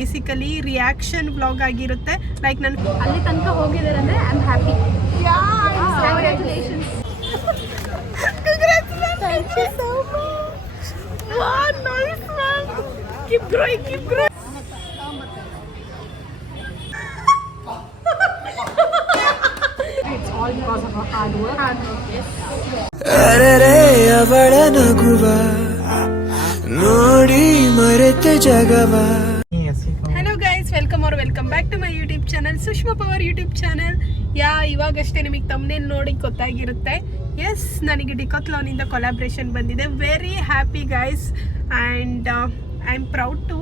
Basically reaction vlog ಆಗಿರುತ್ತೆ. Like ನಾನು ಅಲ್ಲಿ ತನಕ ಹೋಗಿದ್ದಾರೆ ಅಂದರೆ I am happy. Congratulations. Thank you so much. Wow, nice man. Keep growing, keep growing. It's all because of our hard work. Yes. ಅರರೆ ಅವಳ ನಗುವ ನೋಡಿ ಮರೆತೆ ಜಗವ. Hello guys, welcome or welcome back to my YouTube channel, Sushma power YouTube channel. ಇವಾಗಷ್ಟೇ ನಿಮಗೆ thumbnail ನೋಡಿ ಗೊತ್ತಾಗಿರುತ್ತೆ. Yes, ನನಗೆ ಡಿಕಾಥ್ಲಾನಿಂದ ಕೊಲಾಬ್ರೇಷನ್ ಬಂದಿದೆ. Very happy guys and I am proud to.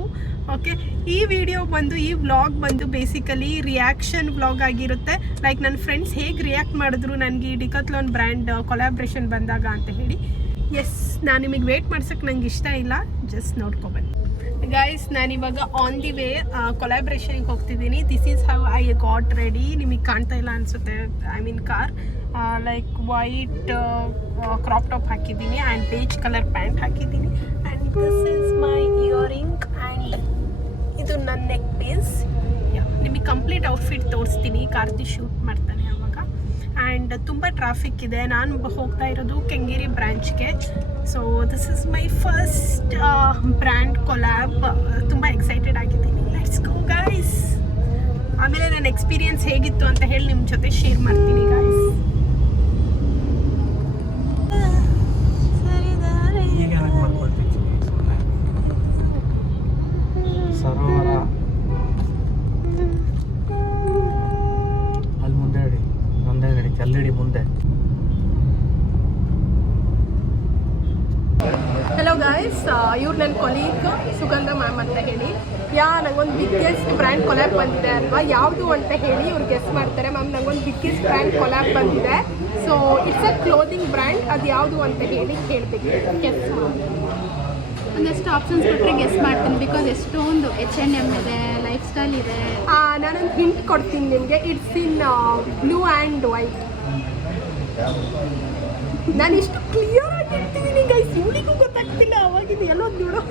Okay, ಈ ವಿಡಿಯೋ ಬಂದು, ಈ ವ್ಲಾಗ್ ಬಂದು ಬೇಸಿಕಲಿ ರಿಯಾಕ್ಷನ್ ವ್ಲಾಗ್ ಆಗಿರುತ್ತೆ. ಲೈಕ್ ನನ್ನ ಫ್ರೆಂಡ್ಸ್ ಹೇಗೆ ರಿಯಾಕ್ಟ್ ಮಾಡಿದ್ರು ನನಗೆ ಈ ಡಿಕಾಥ್ಲಾನ್ ಬ್ರ್ಯಾಂಡ್ ಕೊಲಾಬ್ರೇಷನ್ ಬಂದಾಗ ಅಂತ ಹೇಳಿ. ಎಸ್, ನಾನು ನಿಮಗೆ ವೇಟ್ ಮಾಡ್ಸೋಕ್ಕೆ ನಂಗೆ ಇಷ್ಟ ಇಲ್ಲ, ಜಸ್ಟ್ ನೋಡ್ಕೊಬನ್ನಿ ಗೈಸ್. ನಾನಿವಾಗ ಆನ್ ದಿ ವೇ ಕೊಲಾಬ್ರೇಷನ್ಗೆ ಹೋಗ್ತಿದ್ದೀನಿ. This is how I got ready. ನಿಮಗೆ ಕಾಣ್ತಾ ಇಲ್ಲ ಅನಿಸುತ್ತೆ, I mean car. Like white crop top ಹಾಕಿದ್ದೀನಿ ಆ್ಯಂಡ್ ಬೇಜ್ ಕಲರ್ ಪ್ಯಾಂಟ್ ಹಾಕಿದ್ದೀನಿ. And this is my earring and ಇದು ನನ್ನ ನೆಕ್ ಪೀಸ್. ನಿಮಗೆ ಕಂಪ್ಲೀಟ್ ಔಟ್ಫಿಟ್ ತೋರಿಸ್ತೀನಿ. ಕಾರ್ತಿ ಶೂಟ್ ಮಾಡ್ತಾನೆ ಅವಾಗ. ಆ್ಯಂಡ್ ತುಂಬ ಟ್ರಾಫಿಕ್ ಇದೆ. ನಾನು ಹೋಗ್ತಾ ಇರೋದು ಕೆಂಗೇರಿ ಬ್ರ್ಯಾಂಚ್ಗೆ. So this is my first brand collab. ತುಂಬ ಎಕ್ಸೈಟೆಡ್ ಆಗಿದ್ದೀನಿ. Let's go guys. ಆಮೇಲೆ ನನ್ನ ಎಕ್ಸ್ಪೀರಿಯನ್ಸ್ ಹೇಗಿತ್ತು ಅಂತ ಹೇಳಿ ನಿಮ್ಮ ಜೊತೆ ಶೇರ್ ಮಾಡ್ತೀನಿ ಗೈಸ್. ಸರೋವರ ಅಲ್ಲಿ ಮುಂದೆ ಹಿಡಿ, ಒಂದೇ ಗಡಿ ಕಲ್ಲಿಡಿ ಮುಂದೆ. ಹಲೋ ಗೈಸ್, ಇವ್ರು ನನ್ನ ಕೊಲೀಗ್ ಸುಗಂಧ ಮ್ಯಾಮ್ ಅಂತ ಹೇಳಿ. ನಂಗೊಂದು ಬಿಗ್ಗೆಸ್ಟ್ ಬ್ರ್ಯಾಂಡ್ ಕೊಲ್ಯಾಬ್ ಬಂದಿದೆ ಅಲ್ವಾ, ಯಾವುದು ಅಂತ ಹೇಳಿ ಇವ್ರು ಗೆಸ್ ಮಾಡ್ತಾರೆ. ಮ್ಯಾಮ್, ನಂಗೊಂದು ಬಿಗ್ಗೆಸ್ಟ್ ಬ್ರ್ಯಾಂಡ್ ಕೊಲ್ಯಾಬ್ ಬಂದಿದೆ. So it's a clothing brand. ಅದು ಯಾವುದು ಅಂತ ಹೇಳಿ ಕೇಳಬೇಕು, ಗೆಸ್ ಮಾಡಿ. ಒಂದಷ್ಟು ಆಪ್ಷನ್ಸ್ ಕೊಟ್ಟರೆ ಗೆಸ್ ಮಾಡ್ತೀನಿ. ಬಿಕಾಸ್ ಎಷ್ಟೊಂದು H&M ಇದೆ, ಲೈಫ್ ಸ್ಟೈಲ್ ಇದೆ. ನಾನೊಂದು ಹಿಂಟ್ ಕೊಡ್ತೀನಿ ನಿಮಗೆ. It's in blue and white. ನಾನು ಇಷ್ಟು ಕ್ಲಿಯರ್ ಆಗಿ ಇರ್ತಿದ್ದೀನಿ ಗೈಸ್. ಇವಳಿಗೂ ಗೊತ್ತಾಗ್ತಿಲ್ಲ ಅವಾಗಿಂದ. ಎಲ್ಲೋ ನೋಡೋ,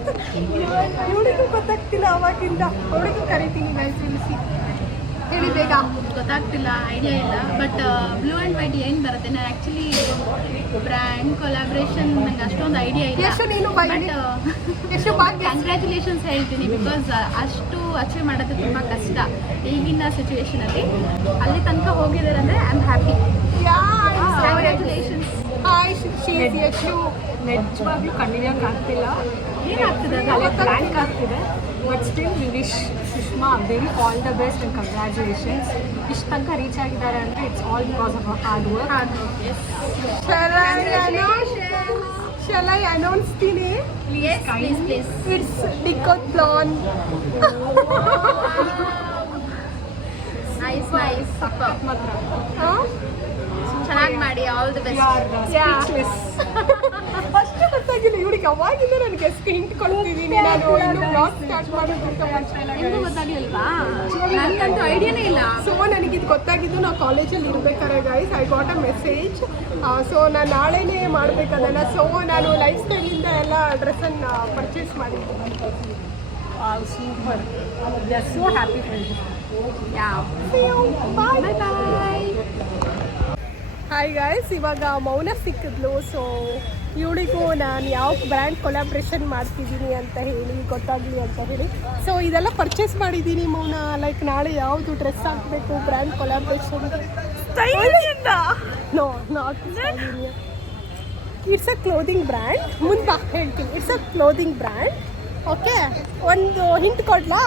ಇವಳಿಗೂ ಗೊತ್ತಾಗ್ತಿಲ್ಲ ಅವಾಗಿಂದ. ಅವಳಿಗೂ ಕರಿತೀನಿ ಗೈಸ್, ತಿಳಿಸಿ ಹೇಳಿ ಬೇಗ. ಗೊತ್ತಾಗ್ತಿಲ್ಲ, ಐಡಿಯಾ ಇಲ್ಲ. ಬಟ್ ಬ್ಲೂ ಆ್ಯಂಡ್ ವೈಟ್ ಏನು ಬರುತ್ತೆ? ನಾನು ಆ್ಯಕ್ಚುಲಿ ಬ್ರ್ಯಾಂಡ್ ಕೊಲಾಬ್ರೇಷನ್ ನಂಗೆ ಅಷ್ಟೊಂದು ಐಡಿಯಾ ಇಲ್ಲ. ಎಷ್ಟು ನೀನು ಬಟ್ ಎಷ್ಟು ಕಂಗ್ರ್ಯಾಚುಲೇಷನ್ಸ್ ಹೇಳ್ತೀನಿ. ಬಿಕಾಸ್ ಅಷ್ಟು ಅಚೀವ್ ಮಾಡೋದು ತುಂಬ ಕಷ್ಟ ಈಗಿನ ಸಿಚುವೇಶನಲ್ಲಿ. ಅಲ್ಲಿ ತನಕ ಹೋಗಿದ್ದಾರೆ ಅಂದರೆ ಐ ಆಮ್ ಹ್ಯಾಪಿ. ಕಂಗ್ರ್ಯಾಚುಲೇಷನ್ಸ್. ನಿಜವಾಗ್ಲೂ ಕಂಡಿಡಿಯೋಕೆ ಆಗ್ತಿಲ್ಲ. ಏನಾಗ್ತಿದೆ? ಬ್ಲ್ಯಾಂಕ್ ಆಗ್ತಿದೆ. But still we wish Sushma very all the best and congratulations. ಇಷ್ಟು ತನಕ ರೀಚ್ ಆಗಿದ್ದಾರೆ ಅಂದರೆ it's all because of our hard work. Shall I announce the name? Yes, please. It's Decathlon. Nice. Super. Huh? ಚೆನ್ನಾಗಿ ಮಾಡಿ. All the best. ಅಷ್ಟೇ ಗೊತ್ತಾಗಿಲ್ಲ ಇವಳಿಗೆ. ಅವಾಗಿಂದ ನನಗೆ ಎಷ್ಟು ಹಿಂಟ್ ಕೊಡ್ತಿದ್ದೀನಿ. ನಾನು ಇನ್ನು ಬ್ಲಾಗ್ ಸ್ಟಾರ್ಟ್ ಮಾಡೋದಕ್ಕಿಂತ ಮುಂಚೆ ನಿಮಗೂ ಗೊತ್ತಾಗಲಿಲ್ವಾ? ನನಗಂತೂ ಐಡಿಯಾನೇ ಇಲ್ಲ. ಸೊ ನನಗಿದು ಗೊತ್ತಾಗಿದ್ದು ನಾವು ಕಾಲೇಜಲ್ಲಿ ಇರ್ಬೇಕಾದ್ರೆ guys. I got a message. So ನಾನು ನಾಳೆನೇ ಮಾಡಬೇಕದನ್ನು. ಸೊ ನಾನು ಲೈಫ್ ಸ್ಟೈಲಿಂದ ಎಲ್ಲ ಡ್ರೆಸ್ಸನ್ನು ಪರ್ಚೇಸ್ ಮಾಡಿದ್ದೀನಿ. Super. We are so happy for you. Bye. Hi guys, ಇವಾಗ ಮೌನ ಸಿಕ್ಕಿದ್ಲು. ಸೊ ಇವಳಿಗೂ ನಾನು ಯಾವ ಬ್ರ್ಯಾಂಡ್ ಕೊಲಾಬ್ರೇಷನ್ ಮಾಡ್ತಿದ್ದೀನಿ ಅಂತ ಹೇಳಿ ಗೊತ್ತಾಗಲಿ ಅಂತ ಹೇಳಿ. ಸೊ ಇದೆಲ್ಲ ಪರ್ಚೇಸ್ ಮಾಡಿದ್ದೀನಿ ಮೌನ. ಲೈಕ್ ನಾಳೆ ಯಾವುದು ಡ್ರೆಸ್ ಹಾಕಬೇಕು brand collaboration. No, not it's a clothing brand. ಮುಂದೆ ಹೇಳ್ತೀನಿ. It's a clothing brand. Okay, ಒಂದು ಹಿಂಟ್ ಕೊಡ್ಲಾ?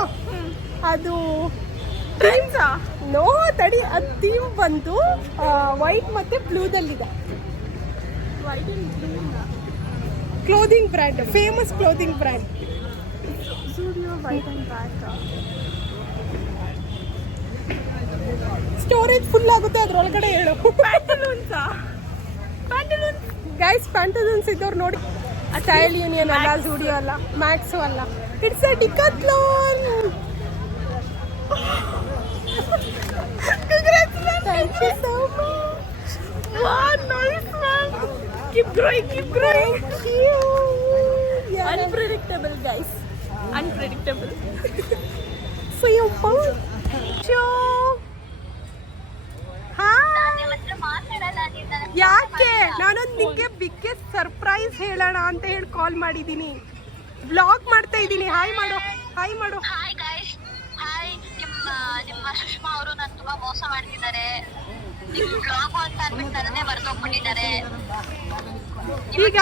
ಅದು ನೋ ತಡಿ, ಅದು ಥೀಮ್ ಬಂದು ವೈಟ್ ಮತ್ತು ಬ್ಲೂದಲ್ಲಿದೆ. Clothing brand, famous clothing brand. Storage full ಆಗುತ್ತೆ ಅದರೊಳಗಡೆ. ಹೇಳು. ಗೈಸ್, ಪ್ಯಾಂಟಲೂನ್ಸ್ ಇದ್ದವ್ರು ನೋಡಿ. ಸ್ಟೈಲ್ ಯೂನಿಯನ್ ಅಲ್ಲ, ಜೂಡಿಯೋ ಅಲ್ಲ, ಮ್ಯಾಕ್ಸು ಅಲ್ಲ. It's a Decathlon. Thank you so much. Wow, nice man. Keep growing. Thank you. Unpredictable guys. Unpredictable. Guys ಹೇಳೋಣ ಅಂತ ಹೇಳಿ ಕಾಲ್ ಮಾಡಿದ್ದೀನಿ. ಬ್ಲಾಗ್ ಮಾಡ್ತಾ ಇದ್ದೀನಿ. ಹಾಯ್ ಮಾಡು. Hi guys, hi. ನಿಮ್ಮ ಸುಷ್ಮಾ ಅವರು ನಾನು ತುಂಬಾ ಮೋಸ ಮಾಡ್ತಿದ್ದಾರೆ. ನಿಮ್ಮ ಬ್ಲಾಗ್ ಅಂತ ಅಂದ್ಬಿಟ್ಟು ನನ್ನೇ ಬರ್ದೋಗ್ಬಿಟ್ಟಿದ್ದಾರೆ. ಈಗ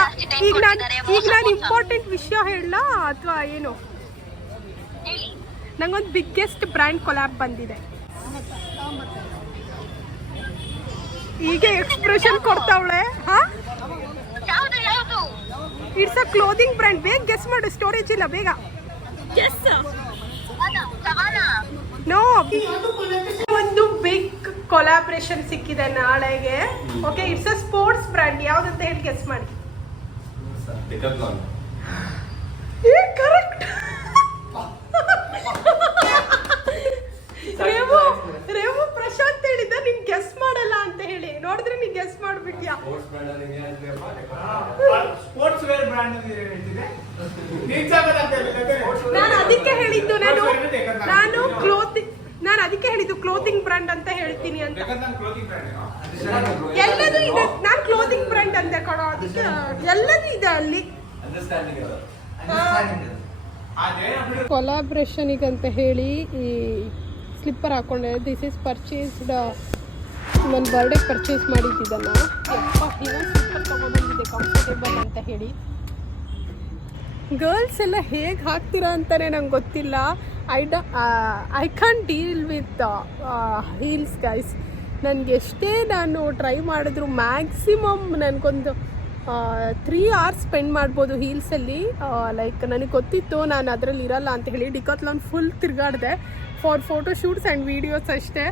ನಾನು ಇಂಪಾರ್ಟೆಂಟ್ ವಿಷಯ ಹೇಳಲಾ ಅಥವಾ ಏನು? ಹೇಳಿ. ನಂಗೊಂದು ಬಿಗ್ಗೆಸ್ಟ್ ಬ್ರ್ಯಾಂಡ್ ಕೊಲ್ಯಾಬ್ ಬಂದಿದೆ. ಈಗ ಎಕ್ಸ್ಪ್ರೆಷನ್ ಕೊಡ್ತಾವಳೆ. ಹಾ, ಯಾವುದು? It's a clothing brand. ಬೇಗ ಗೆಸ್ ಮಾಡು, ಸ್ಟೋರೇಜ್ ಇಲ್ಲ, ಬೇಗ ಗೆಸ್. ನೋ, ಒಂದು ಬಿಗ್ ಕೊಲಾಬ್ರೇಷನ್ ಸಿಕ್ಕಿದೆ ನಾಳೆಗೆ. Okay, it's a sports brand. ಯಾವ್ದಂತ ಹೇಳಿ ಗೆಸ್ ಮಾಡಿ. ಕರೆಕ್ಟ್. ರೇವು ಪ್ರಶಾಂತ್ ಹೇಳಿದ್ದ ನೀನ್ ಗೆಸ್ ಮಾಡಲ್ಲ ಅಂತ ಹೇಳಿ. ನೋಡಿದ್ರೆ ನೀನ್ ಗೆಸ್ ಮಾಡ್ಬಿಟ್ಯಾ. ಸ್ಪೋರ್ಟ್ಸ್ ವೇರ್ ಬ್ರ್ಯಾಂಡ್ ನಾನು ಅದಕ್ಕೆ ಹೇಳಿದ್ದು ನಾನು ಅದಕ್ಕೆ ಹೇಳಿದ್ದು ಕ್ಲೋತಿಂಗ್ ಬ್ರ್ಯಾಂಡ್ ಅಂತ ಹೇಳ್ತೀನಿ ಅಂತ. ಎಲ್ಲದೂ ಇದೆ. ನಾನು ಕ್ಲೋತಿಂಗ್ ಬ್ರ್ಯಾಂಡ್ ಅಂತ ಕೊಡೋ, ಅದಕ್ಕೆ ಎಲ್ಲದೂ ಇದೆ ಅಲ್ಲಿ. ಕೊಲಾಬ್ರೇಷನಿಗಂತ ಹೇಳಿ ಈ ಸ್ಲಿಪ್ಪರ್ ಹಾಕೊಂಡೆ. ದಿಸ್ ಇಸ್ ಪರ್ಚೇಸ್ಡ್, ನನ್ನ ಬರ್ಡೇ ಪರ್ಚೇಸ್ ಮಾಡಿದ್ದಿದ್ದನ್ನು. ಇನ್ನೊಂದು ಸ್ಲಿಪ್ಪರ್ ತೊಗೊಂಡ್ಬಂದಿದ್ದೆ ಕಂಫರ್ಟೇಬಲ್ ಅಂತ ಹೇಳಿ. ಗರ್ಲ್ಸ್ ಎಲ್ಲ ಹೇಗೆ ಹಾಕ್ತೀರಾ ಅಂತಲೇ ನಂಗೆ ಗೊತ್ತಿಲ್ಲ. I can deal with heels guys. ನನಗೆ ಎಷ್ಟೇ ನಾನು ಟ್ರೈ ಮಾಡಿದ್ರು ಮ್ಯಾಕ್ಸಿಮಮ್ ನನಗೊಂದು 3 hours ಸ್ಪೆಂಡ್ ಮಾಡ್ಬೋದು ಹೀಲ್ಸಲ್ಲಿ. ಲೈಕ್ ನನಗೆ ಗೊತ್ತಿತ್ತು ನಾನು ಅದರಲ್ಲಿ ಇರಲ್ಲ ಅಂತ ಹೇಳಿ ಡಿಕಾತ್ಲಾನ್ ಫುಲ್ ತಿರುಗಾಡಿದೆ for photo shoots and videos ಅಷ್ಟೇ.